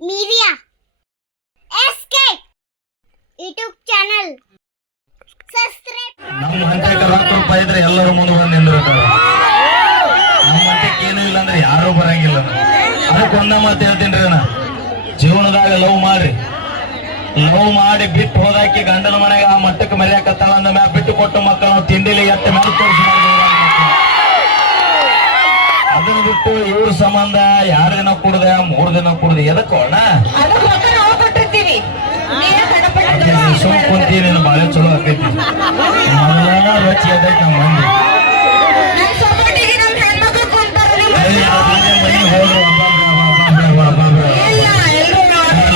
Media SK YouTube channel subscribe. ನಮ್ಮ ಹಂತಕ್ಕೆ ರೊಕ್ಕ ರೂಪಾಯಿ ಇದ್ರೆ ಎಲ್ಲರೂ ಮುಂದೆ ಬಂದು ನಿಂದಿರ್ತಾರೆ. ನಮ್ಮ ಹಂತಕ್ಕೆ ಏನೂ ಇಲ್ಲ ಅಂದ್ರೆ ಯಾರೂ ಬರಂಗಿಲ್ಲ. ಅದಕ್ಕೆ ಒಂದ ಮಾತು ಹೇಳ್ತೀನಿ ರೀ, ಜೀವನದಾಗ ಲವ್ ಮಾಡಿ ಬಿಟ್ಟು ಹೋದಾಕಿ ಗಂಡನ ಮನೆಗೆ ಆ ಮಟ್ಟಕ್ಕೆ ಮರ್ಯಾಕತ್ತಾಳ ಅಂದ ಮ್ಯಾಗ ಬಿಟ್ಟು ಕೊಟ್ಟು ಮಕ್ಕಳು ತಿಂಡಿಲಿ ಎತ್ತ ಮೇಲೆ ತೋರಿಸಿ ಅದನ್ನ ಬಿಟ್ಟು ಇವ್ರ ಸಂಬಂಧ 2 ದಿನ ಕುಡ್ದೆ 3 ದಿನ ಕುಡ್ದೆ ಎದಕ್ಕೋಣ ಸುಮ್ ಕುಂತೀನಿ ಬಾಳೆ ಚಲೋ ಆಕೈತಿ. ರಚಿ ಅದಕ್ಕೆ ನಮ್ಮ ಮಂದಿ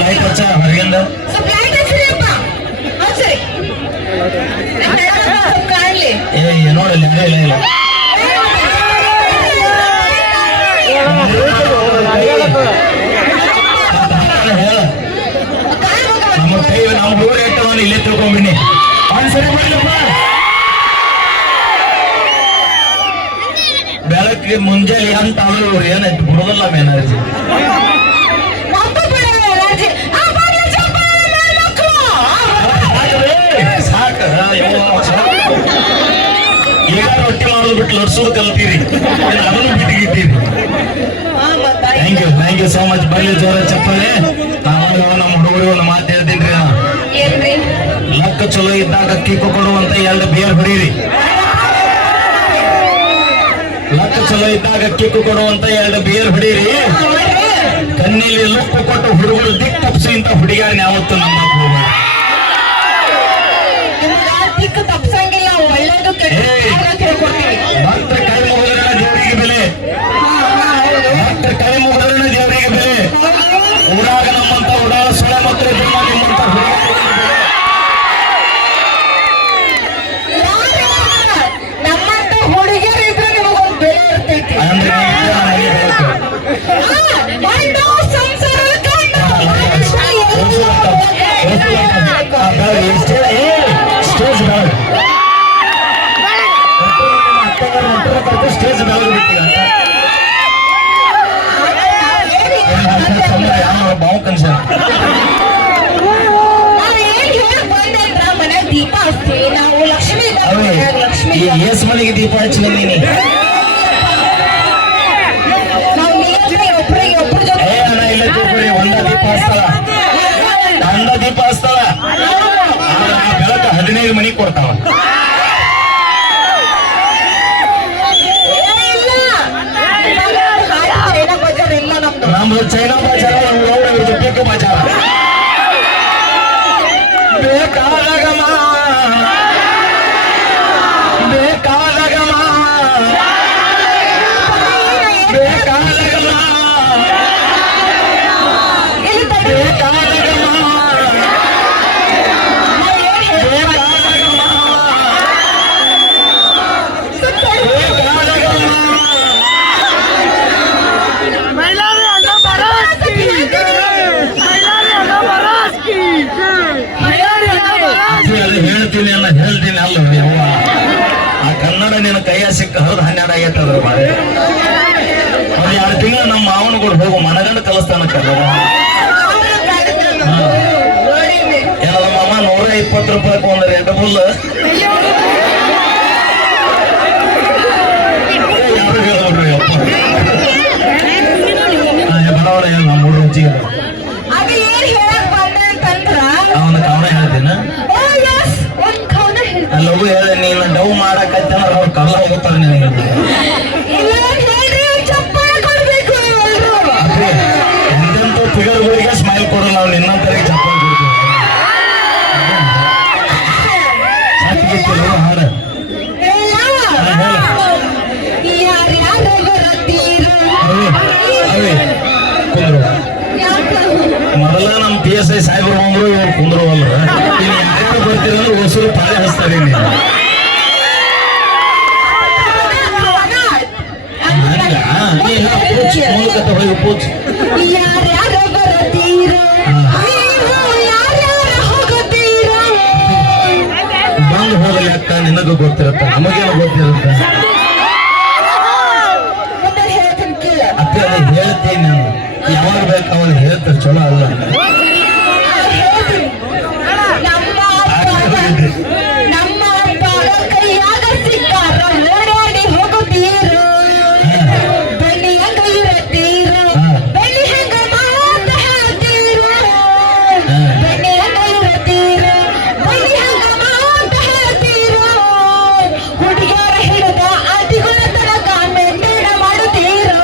ಲೈಟ್ ಹಚ್ಚ ಹೊರಗಿಂದ ನೋಡಲ್ಲ ಇಲ್ಲ ನಮ್ಮ ಕೈ ನಾವು ಊರ ಇಟ್ಟವನು ಇಲ್ಲೇ ತಿಳ್ಕೊಂಬಿನಿ. ಬೆಳಗ್ಗೆ ಮುಂಜಾನೆ ಅಂತ ಅವ್ರು ಏನಾಯ್ತು ಬಿಡೋದಲ್ಲ ಮೇನಾರ್ಜಿ ಸಾಕ ಈಗ ರೊಟ್ಟಿ ಮಾಡೋದು ಬಿಟ್ಟು ಲಡ್ಸೋದು ಕಲ್ತೀರಿ, ಅದನ್ನು ಬಿಟ್ಟಿಗಿದ್ದೀರಿ. Thank you so much. ಬರ್ಲಿ ಜೋರ ಚಪ್ಪಲೆ. ನಮ್ಮ ಹುಡುಗರು ಒಂದು ಮಾತು ಹೇಳ್ತೀನಿ ರೀ, ಲಕ್ಕ ಚಲೋ ಇದ್ದಾಗ ಕಿಕ್ಕು ಕೊಡುವಂತ 2 ಬೇರ್ ಹೊಡೀರಿ. ಲಕ್ಕ ಚಲೋ ಇದ್ದಾಗ ಕಿಕ್ಕು ಕೊಡುವಂತ 2 ಬೇರ್ ಹೊಡೀರಿ. ಕಣ್ಣಲ್ಲಿ ಲುಕ್ಕು ಕೊಟ್ಟು ಹುಡುಗರು ದಿಕ್ ತಪ್ಸಿ ಇಂತ ಹುಡುಗಿಯಾರ ಯಾವತ್ತು ನಮ್ಮ ಡಾಕ್ಟರ್ ಕೈ ಮುಗಿದ್ರಣ ದೇವರಿಗೆ ಬೆಲೆ, ಡಾಕ್ಟರ್ ಕೈ ಮುಗಿದ್ರಣ ದೇವರಿಗೆ ಬೆಲೆ. ಊರಾಗ ನಮ್ಮಂತ ಉಡಾಳ ಸೊಳೆ ಮಕ್ಕಳು ನಿಮ್ಮಂತ ಹುಡುಗಿಯರು ಇದ್ರೆ ನಿಮಗೊಂದು ಬೆಲೆ ಇರ್ತೈತಿ. ಸ್ಟೇಜ್ ಬಾವು ಕನ್ಸ ದೀಪ ಹಚ್ತೀವಿ ನಾವು. ಲಕ್ಷ್ಮಿ ಏಸ್ ಮನೆಗೆ ದೀಪ ಹಚ್ಚಿ ಬಂದೀನಿ. ಇಲ್ಲ ತಿಳ್ಕೊರಿ, ಒಂದ ದೀಪ ಹಚ್ತಾಳ ಬೆಳಕ 15 ಮನೆಗೆ ಕೊಡ್ತಾವ. ನಮ್ದು ಚೈನಾ ಬಜಾರ, ನಮ್ದು ಪಿಕ್ಕು ಬಜಾರ. ಬೇಕಾದಾಗಮ್ಮ ಬೇಕಾದಾಗಮ್ಮ ಬೇಕಾದಾಗಮ್ಮ ಹೇಳ್ತೀನಿ ಅಲ್ಲ ಆ ಕನ್ನಡ ನಿನ್ನ ಕೈಯ ಸಿಕ್ಕ 12 ಆಗೈತದ್ರ ಮಾಡಿ. 2 ತಿಂಗಳು ನಮ್ಮ ಮಾವನಗಳು ಹೋಗು ಮನಗಂಡ ಕಲಿಸ್ತಾನ ಕನ್ನಡ. ಏನದ ಮಾಮ 120 ರೂಪಾಯಿ ಒಂದು ರೆಡ್ ಬುಲ್ ಯಾರು ಹೇಳ್ಬಿಡ್ರಿ ಅಪ್ಪ. ಬಡವರ ನಮ್ಮ ಮೂರು ರುಚಿಗೆ ಅವನ ಕವನ ಹೇಳ್ತೀನ. ಲಘು ಹೇಳಿ ನೀನು ಡವ್ ಮಾಡಕತ್ತ ಅವ್ರು ಕಲ್ಲ ಹೋಗುತ್ತಾರೆ ನಿನಗೆ. ಎಂತೆಂತ ಫಿಗರ್ಗಳಿಗೆ ಸ್ಮೈಲ್ ಕೊಡು, ನಾವು ನಿನ್ನಂತರಿಗೆ ಚಪ್ಪಲ್ ಕೊಡ್ತೀವಿ. ಹಾಡ ಮೊದಲ ನಮ್ಮ PSI ಸಾಹೇಬ್ರು ಬಂದ್ರು, ಇವ್ರು ಕುಂದ್ರು ಅಲ್ರ. ಇನ್ನು ಯಾರ್ಯಾರು ಬರ್ತೀರಂದ್ರೆ ಹೊಸರು ಪಾಳೆ ಹಚ್ತಾರೆ. ಮೂಲಕ ಹೋಗಿ ಪೂಜ್ ಬಂದು ಹೋಗಲಿ ಅಕ್ಕ, ನಿನಗೂ ಗೊತ್ತಿರುತ್ತೆ, ನಮಗೇನು ಗೊತ್ತಿರುತ್ತೆ. ಅಕ್ಕ ಹೇಳ್ತೀನಿ ನಾನು ಯಾವಾಗ ಬೇಕು ಅವಾಗ ಹೇಳ್ತಾರೆ, ಚಲೋ ಅಲ್ಲ. ನಮ್ಮ ಅಪ್ಪಗ ಕೈಯಾಗ ಸಿಕ್ಕಾರ ಓಡಾಡಿ ಹೋಗುತ್ತೀರು, ಬೆಳ್ಳಿ ಹಂಗ ಇರತ್ತೀರು, ಬೆಳ್ಳಿ ಹಂಗ ಮಾತ ಹೇಳ್ತೀರು, ಬೆಳ್ಳಿ ಹಂಗ ಇರತ್ತೀರು, ಬೆಳ್ಳಿ ಹಂಗ ಮಾತ ಹೇಳ್ತೀರು, ಹುಡುಗಿಯರ ಹಿಡಿದ ಆಟಿಗಳ ತನಕ ಮೆಂಟೇನ ಮಾಡುತ್ತೀರು.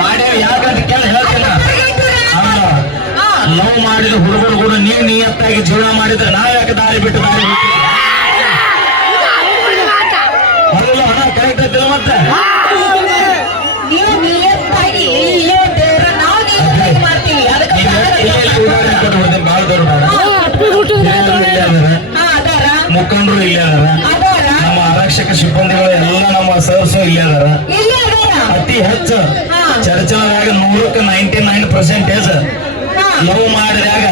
ಮಾಡ್ಯಾವ ಯಾಕಂತ ಕೇಳ ಹೇಳ್ತೀನ. ಲವ್ ಮಾಡಿದ ಹುಡುಗರು ಕೂಡ ನೀವು ನಿಯತ್ತಾಗಿ ಜೀವನ ಮಾಡಿದ್ರೆ ನಾವ್ ಯಾಕೆ ದಾರಿ ಬಿಟ್ಟು ದಾರಿ ಬಿಟ್ಟು ಹಣ ಕರೆಕ್ಟ್ ಐತಿಲ್ಲ ಮತ್ತೆ. ನೀವು ನಿಯತ್ತಾಗಿ ಇಲ್ಲಿದ್ದೇವ್ರ, ನಾವು ನಿಯತ್ತಾಗಿ ಮಾಡ್ತೀವಿ. ಅದಕ್ಕೆ ಉದಾಹರಣೆ ಕೊಟ್ಟು ಬಾಳ ದೂರ ಬೇಡ. ಹಿರಿಯರು ಇಲ್ಲೇ ಅದಾರ, ಅದಾರ ಮುಖಂಡರು ಇಲ್ಲೇ ಅದಾರ, ಅದಾರ ನಮ್ಮ ಆರಕ್ಷಕ ಸಿಬ್ಬಂದಿಗಳು ಎಲ್ಲ ನಮ್ಮ ಸರ್ಸು ಇಲ್ಲೇ ಅದಾರ. ಇಲ್ಲಿ ಅದಾರ. ಅತಿ ಹೆಚ್ಚು ಚರ್ಚೆದಾಗ 100ಕ್ಕೆ 99% ಲವ್ ಮಾಡಿದಾಗ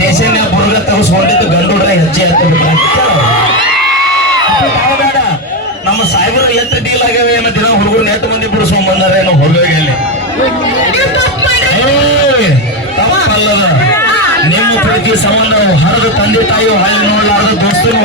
ದೇಶನ್ಯ ಬುರ್ಗ ತಗಸ್ಕೊಂಡಿದ್ದು ಗಂಡುಡ್ರ ಹೆಜ್ಜೆ ಹತ್ತಬಿಟ್ಟ. ನಮ್ಮ ಸಾಹೇಬರು ಎತ್ತ ಡೀಲ್ ಆಗ್ಯಾವ ಏನೋ ದಿನ ಹುಡುಗರು ನೆಟ್ ಮಂದಿ ಬಿಡಿಸ್ಕೊಂಡ್ ಬಂದಾರ ಏನೋ ಹೊರಗೋಗಿ. ತಪ್ಪಲ್ಲದ ನಿಮ್ಮ ಪ್ರೀತಿ ಸಂಬಂಧ ಹರಿದು ತಂದೆ ತಾಯಿಯು ಹಳ್ಳಿ ನೋಡ್ಲಾರ್ದು ದೋಸ್ತರು